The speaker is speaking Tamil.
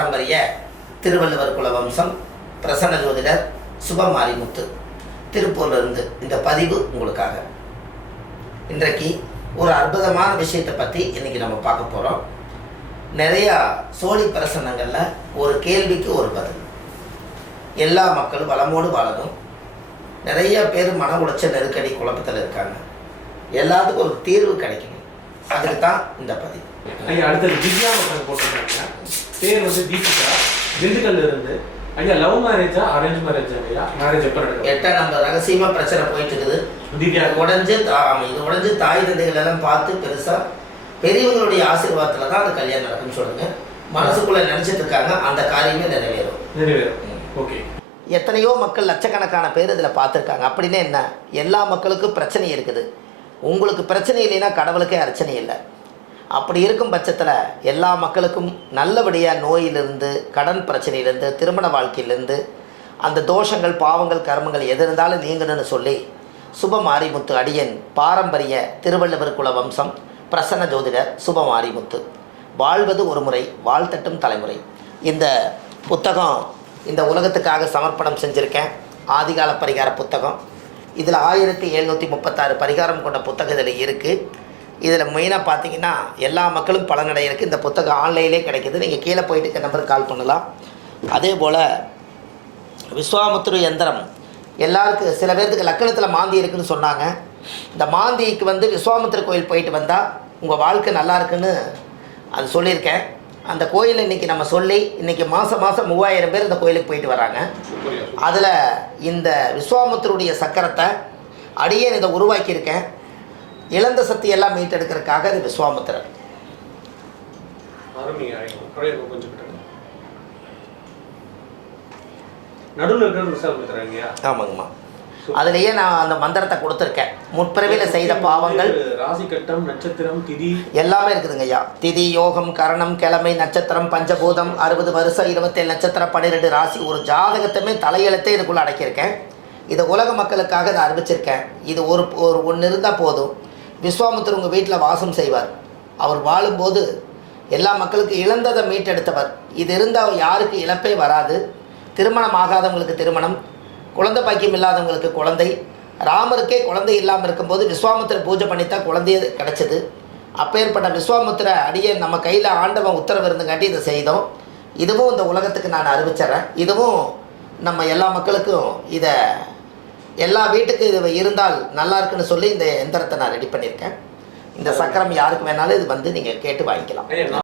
பாரம்பரிய திருவள்ளுவர் குல வம்சம் பிரசன்ன ஜோதிடர் சுபமாரிமுத்து திருப்பூர்லேருந்து இந்த பதிவு உங்களுக்காக. இன்றைக்கு ஒரு அற்புதமான விஷயத்தை பற்றி இன்றைக்கி நம்ம பார்க்க போகிறோம். நிறையா சோழி பிரசன்னங்களில் ஒரு கேள்விக்கு ஒரு பதில். எல்லா மக்களும் வளமோடு வாழணும். நிறைய பேர் மன உளைச்சல் நெருக்கடி குழப்பத்தில் இருக்காங்க. எல்லாத்துக்கும் ஒரு தீர்வு கிடைக்கணும். அதுக்கு தான் இந்த பதிவு. ஐயா அடுத்தது திவ்யா மக்கள் போட்டிருக்காங்க. பேர் வந்து தீபிகா, திண்டுக்கல்ல இருந்து. ஐயா லவ் மேரேஜா அரேஞ்ச் மேரேஜா? ஐயா மேரேஜ் எப்போ நடக்கும்? 8ஆம் நம்பர் ரகசியமாக பிரச்சனை போயிட்டு இருக்குது. திவ்யா இது உடஞ்சி தாய் தந்தைகள் எல்லாம் பார்த்து பெருசாக பெரியவங்களுடைய ஆசீர்வாதத்தில் தான் அந்த கல்யாணம் நடக்கும்னு சொல்லுங்க. மனசுக்குள்ளே நினச்சிட்டு இருக்காங்க. அந்த காரியமே நிறைவேறும். ஓகே. எத்தனையோ மக்கள் லட்சக்கணக்கான பேர் இதில் பார்த்துருக்காங்க. அப்படின்னு என்ன, எல்லா மக்களுக்கும் பிரச்சனை இருக்குது. உங்களுக்கு பிரச்சனை இல்லைன்னா கடவுளுக்கே அர்ச்சனை இல்லை. அப்படி இருக்கும் பட்சத்தில் எல்லா மக்களுக்கும் நல்லபடியாக நோயிலிருந்து, கடன் பிரச்சனையிலேருந்து, திருமண வாழ்க்கையிலேருந்து, அந்த தோஷங்கள் பாவங்கள் கர்மங்கள் எது இருந்தாலும் நீங்கணும்னு சொல்லி சுபமாரிமுத்து அடியன் பாரம்பரிய திருவள்ளுவர் குல வம்சம் பிரசன்ன ஜோதிடர் சுபமாரிமுத்து. வாழ்வது ஒரு முறை, வாழ்த்தட்டும் தலைமுறை. இந்த புத்தகம் இந்த உலகத்துக்காக சமர்ப்பணம் செஞ்சுருக்கேன். ஆதிகால பரிகார புத்தகம். இதில் 1736 பரிகாரம் கொண்ட புத்தகம் இதில் இருக்குது. இதில் மெயினாக பார்த்தீங்கன்னா எல்லா மக்களும் பலனடைய இருக்குது. இந்த புத்தகம் ஆன்லைன்லேயே கிடைக்கிது. நீங்கள் கீழே போயிட்டு நம்பருக்கு கால் பண்ணலாம். அதே போல் விஸ்வாமுத்திர யந்திரம் எல்லாருக்கும், சில பேர்த்துக்கு லக்கணத்தில் மாந்தி இருக்குதுன்னு சொன்னாங்க. இந்த மாந்திக்கு வந்து விஸ்வாமுத்திர கோயில் போயிட்டு வந்தால் உங்கள் வாழ்க்கை நல்லா இருக்குன்னு அது சொல்லியிருக்கேன். அந்த கோயிலை இன்றைக்கி நம்ம சொல்லி இன்றைக்கி மாதம் 3000 பேர் இந்த கோயிலுக்கு போயிட்டு வராங்க. அதில் இந்த விஸ்வாமுத்திரருடைய சக்கரத்தை அடியேன் இதை உருவாக்கியிருக்கேன். இழந்த சக்தியெல்லாம் மீட்டெடுக்கிறதுக்காக அது விஸ்வாமுத்திரர். ஆமாங்கம்மா. அதுலேயே நான் அந்த மந்திரத்தை கொடுத்துருக்கேன். முற்பிறவியில் செய்த பாவங்கள், ராசி கட்டம், நட்சத்திரம், திதி எல்லாமே இருக்குதுங்க ஐயா. திதி, யோகம், கரணம், கிழமை, நட்சத்திரம், பஞ்சபூதம், 60 வருஷம், 27 நட்சத்திரம், 12 ராசி, ஒரு ஜாதகத்தையுமே தலையெழுத்தே இதுக்குள்ளே அடக்கியிருக்கேன். இதை உலக மக்களுக்காக இதை அறிவிச்சிருக்கேன். இது ஒரு ஒன்று இருந்தால் போதும். விஸ்வாமுத்திரர் உங்கள் வீட்டில் வாசம் செய்வார். அவர் வாழும்போது எல்லா மக்களுக்கும் இழந்ததை மீட்டெடுத்தவர். இது இருந்தால் யாருக்கு இழப்பே வராது. திருமணம் ஆகாதவங்களுக்கு திருமணம், குழந்தை பாக்கியம் இல்லாதவங்களுக்கு குழந்தை. ராமருக்கே குழந்தை இல்லாமல் இருக்கும்போது விஸ்வாமுத்திர பூஜை பண்ணித்தான் குழந்தைய கிடச்சிது. அப்பேற்பட்ட விஸ்வாமுத்திர அடியே நம்ம கையில் ஆண்டவன் உத்தரவு இருந்துங்காட்டி இதை செய்தோம். இதுவும் இந்த உலகத்துக்கு நான் அறிவிச்சிட்றேன். இதுவும் நம்ம எல்லா மக்களுக்கும் இதை எல்லா வீட்டுக்கு இது இருந்தால் நல்லா இருக்குன்னு சொல்லி இந்த எந்திரத்தை நான் ரெடி பண்ணியிருக்கேன். இந்த சக்கரம் யாருக்கு வேணாலும் இது வந்து நீங்கள் கேட்டு வாங்கிக்கலாம்.